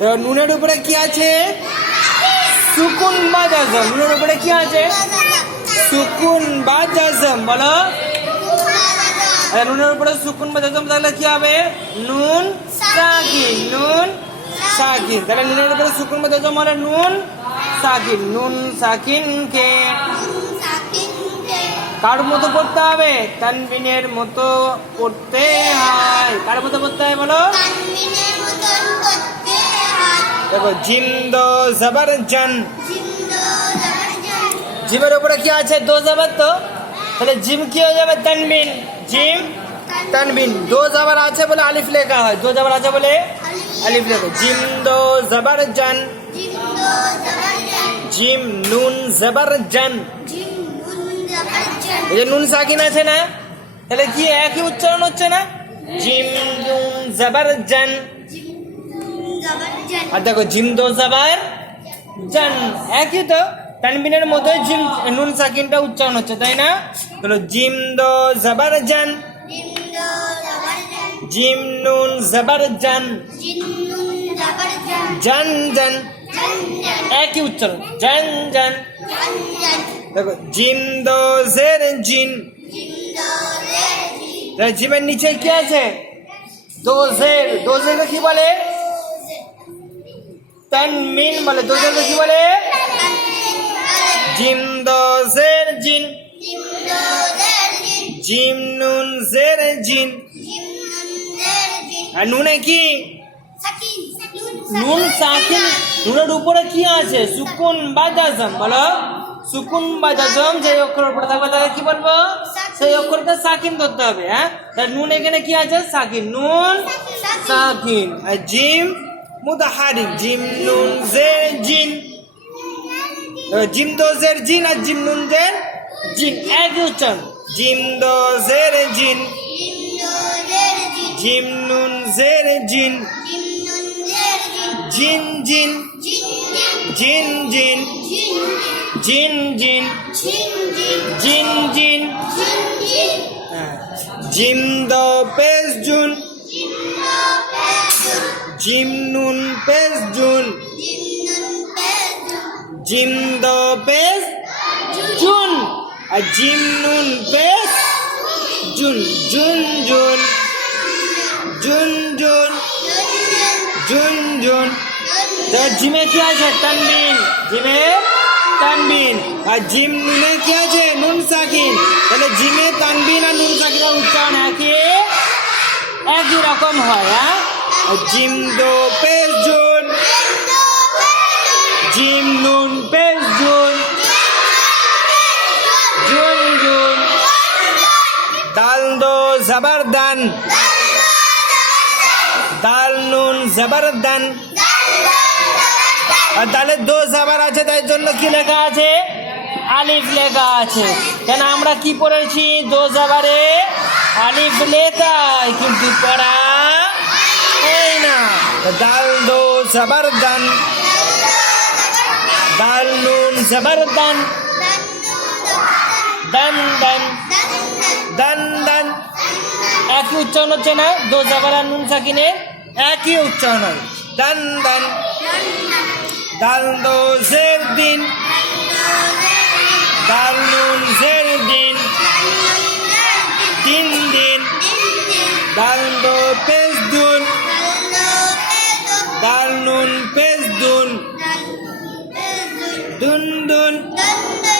নুনের উপরে কি আছে? সুকুন বা জাজম। নুনের উপরে কি আছে? সুকুন বা জাজম। বলো। নুনের উপরে সুকুন বা জাজম তাহলে কি হবে? নুন সাকিন। নুন সাকিন। তাহলে নুনের উপরে সুকুন বা জাজম মানে নুন সাকিন। নুন সাকিন কে কার মতো পড়তে হবে? তানবিনের মতো পড়তে হয়। কার মতো পড়তে হয় বলো? দেখো জিম দো জবর জান। জিমের উপরে কি আছে? দো জবর। তো তাহলে জিম কি হয়ে যাবে? তানবিন। জিম তানবিন। দো জবর আছে বলে আলিফ লেখা হয়। দো জবর আছে বলে আলিফ লেখা। জিম দো জবর জান। জিম নুন জবর জান। এই যে নুন সাকিন আছে না, তাহলে কি একই উচ্চারণ হচ্ছে না? জিম নুন জবর জান। আর দেখো জিম দো জবর জান একই তো। তানবিনের মধ্যে জিম নুন সাকিনটা উচ্চারণ হচ্ছে, তাই না? বলো জিম দো জবর জান। জিম নুন জবর জান। জান জান একই উচ্চারণ। জান জান। দেখো জিম দো জের জিন। জিমের নিচে কি আছে? দোজের। দোজেরকে কি বলে? তানবিন বলে। দোজেরকে কি বলে? জিম দোজের জিন। জিম নুন জের জিন। আর নুনে কি? নুন সাকিন। নুনের উপরে কি আছে? সুকুন বা জাজম। বলো। সুকুন বা জাজম যে অক্ষরের উপরে থাকবে তাকে কি বলবো? সেই অক্ষরটা সাকিন ধরতে হবে। হ্যাঁ, তাহলে নুন এখানে কি আছে? সাকিন। নুন সাকিন। আর জিম মুতাহারিক। জিম নুন জের জিন। জিম দো জের জিন আর জিম নুন জের জিন একই উচ্চারণ। জিম দো জের জিন। জিম নুন জের জিন। জিন জিন। জিন জিন। জিন জিন। জিন জিন। জিম দো পেশ জুন। জিম নুন পেশ জুন। জিম দো পেশ জুন। আর জিম নুন পেশ June. June June. June June. June June. জিমে কি আছে? তানবিন। জিমে তানবিন। আর জিম নুনে কি আছে? নুন সাকিন। তাহলে জিমে তানবিন আর নুন সাকিনের উচ্চারণ একই রকম হয়। হ্যাঁ, জিম দো পেশ জুন। জিম নুন পেশ জুন। June June. দাল দো জবর দান। দাল নুন জবর দান। আর দালে দো জবর আছে, তাই জন্য কি লেখা আছে? আলিফ লেখা আছে। কেন আমরা কি পড়েছি? দো জবরে আলিফ লেখা, কিন্তু পড়া হয় না। দাল দো জবর দান। দাল নুন জবর দান। দান দান। দান দান একই উচ্চারণ হচ্ছে না? দো জবর আর নুন সাকিনে একই উচ্চারণ হয়। দান দান। দাল দো জের দিন। দাল নুন জের দিন। দিন দিন। দাল দো পেশ দুন। দাল নুন পেশ দুন। দুন দুন।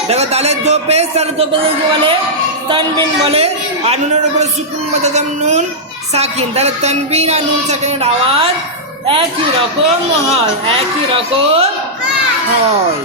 দেখো দালের দো পেশ, তাহলে দো পেশ কি বলে? তানবিন বলে। আর নুনের উপরে সুকুন বা জাজম নুন সাকিন। তাহলে তানবিন আর নুন সাকিনের আওয়াজ একই রকম হয়। একই রকম হয়।